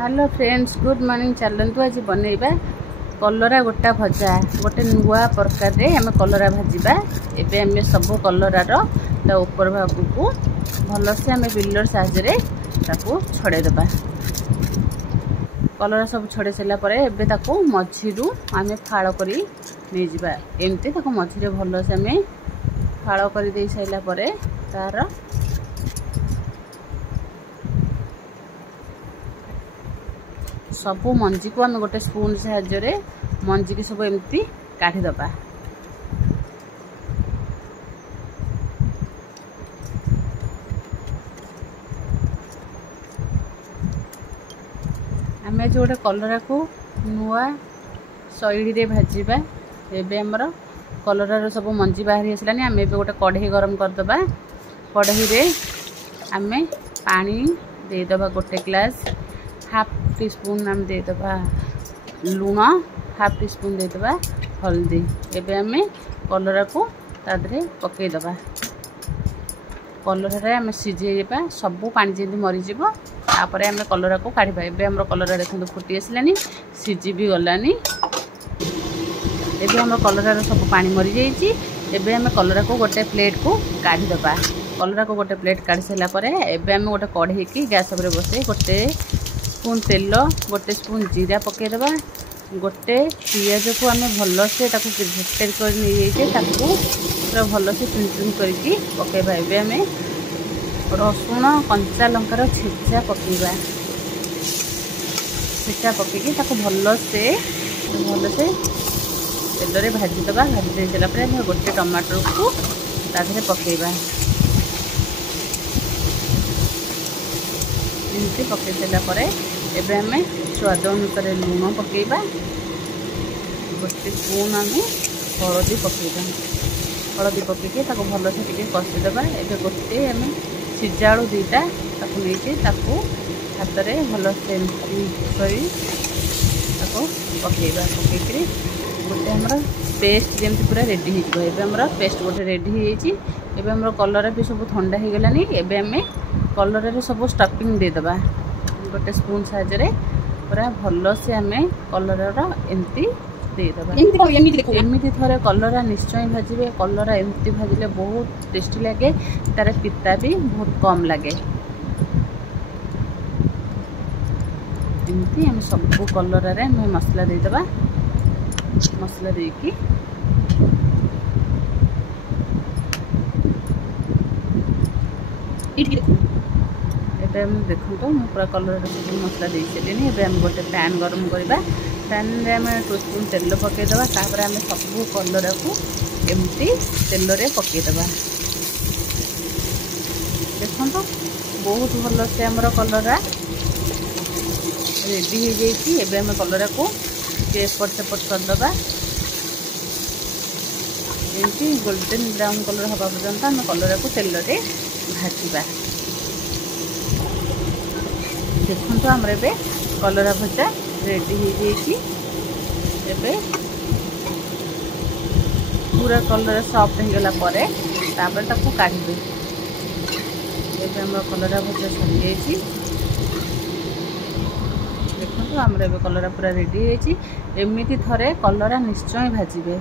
Hello friends good morning. चलतु आज बनइबा कलरा गोटा भजा गोटे नुआ प्रकार रे आम कलरा भाजवा। एबे आम सब कलरार ऊपर भाग को भलसे आम बिलर साहाय्य छड़े देबा। कलरा सब छड़े सारा पर एबे ताको मझिरू आम फाड़ करी नहीं जिबा। एमती ताको मझिरे भलसे आम फाड़ करी दे साइला पर तार सबू मंजी को आम गोटे स्पून साहाय्य मंजी की सब एमती काढ़ी दबा। आम जो गोटे कलरा को नुआ शैली रे भाजवा। एबे हमर कलरार सब मंजी बाहरी आसलानी। आम एबे गोटे कढ़ई गरम करदबा। कढ़ई रे आम पानी देदबा गोटे ग्लास। हाफ टी स्पून आम देदबा लुण, हाफ टी स्पून देदबा हल्दी। एबे आम कलरा को तादरे पकईदबा। कलरा आम सिझेबा सबू पानी जमी मरीज। तापर आम कलरा को काढ़ा। एबे हमर कलरा देखो फुटी आसलानी, सिझी भी गलानी। एबे हम कलरार सब पानी मरी जाइए। एबे आम कलरा को गोटे प्लेट को काढ़ी दबा। कलरा को गोटे प्लेट काढ़ी सारा पर एबे आम गोटे कढ़ई की गैस पर बसई गोटे स्पून तेल, गोटे स्पून जीरा पकईदबा। गोटे पियाज को आम भलसे ग्रेटेड कर पूरा भलसे चुन चुन करके पकईबा। एबे आम रसुण कंचा लंकार छेचा पकईबा। छेचा पकईकी भलसे तेल रे भाजीदबा। भाजी दे सारा पर आम गोटे टमाटर को ताधरे पकईबा। एमती पकई सारा पर एबे आम स्वाद अनुसार लुण पकईबा। गोटे स्पून आम हलदी पकईबा। हलदी पकईकी भलसे टिके कषिदबा। एबे गोटे आम सिझा आलू दुईटा नहीं हाथ में भलसे करी पकईबा। पकईकरी गोटे आमर पेस्ट जमी पूरा रेडी हो। एबे आमर पेस्ट गोटे रेडी हो। एबे आमर कलरा भी सब ठंडा हो गलानी। एबे आम कलरा सब स्टफिंग देदबा गोटे स्पून साहाय्य पूरा भलसे आम कलरार एमती देदबा। एमती थरे कलरा निश्चय भाजबे। कलरा एमती भाजिले बहुत टेस्टी लगे। तार पिता भी बहुत कम लगे। एमती आम सब कलरा रे आम मसला देदबा। मसला देकी एबे हम देखो मैं पूरा कलर सब मसला दे सारे। एबे हम गोटे पैन गरम करवा। पैन रे आम 2 स्पून तेल पकईदबा। तापर आम सब कलरा को एमती तेल रे पकईदबा। देखो बहुत भल से आमर कलरा रेडी हो जाइए। एबे आम कलरा को एपट सेपट करदबा। एमती गोल्डन ब्राउन कलर हवा पर्यंत आम कलरा को तेल रे भाजवा। देखो आमर एबे कलरा भजा रेडी हो जाइए। एबे पूरा कलर सॉफ्ट हो गला पर तापर ताको काढ़ी दे। एबे आमर कलरा भजा सरी जाइए। देखो आमर एबे कलरा पूरा रेडी हो। एमती थरे कलरा निश्चय भाजबे।